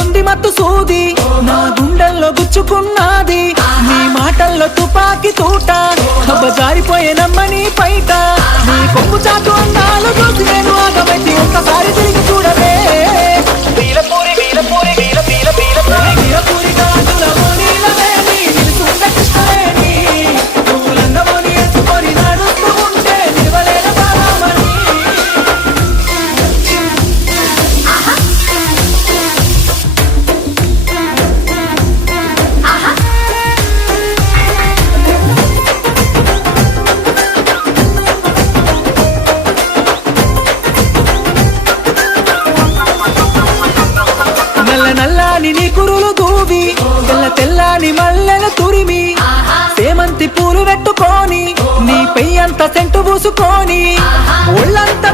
ఉంది మత్తు సూది నా గుండెల్లో గుచ్చుకున్నది నీ మాటల్లో తుపాకి తూట హబ్బ జారిపోయే నమ్మని పైట నీ కొమ్ము చాటు అందాలు చూసి నేను ఆగమైతే ఒక్కసారి తిరిగి చూడవే వీలపూరి వీలపూరి వీల వీల వీలపూరి వీలపూరి కాటులవో నీలవేణి నిలుసుండ కృష్ణవేణి పువ్వులందమోని వేసుకొని నడుస్తూ ఉంటే నిలవలేన బాలమని నల్ల నల్లాని నీ కురులు దూవి తెల్ల తెల్లాని మల్లెల తురిమి సేమంతి పూలు పెట్టుకొని నీ పెయ్యంత సెంటు పూసుకొని ఒళ్ళంత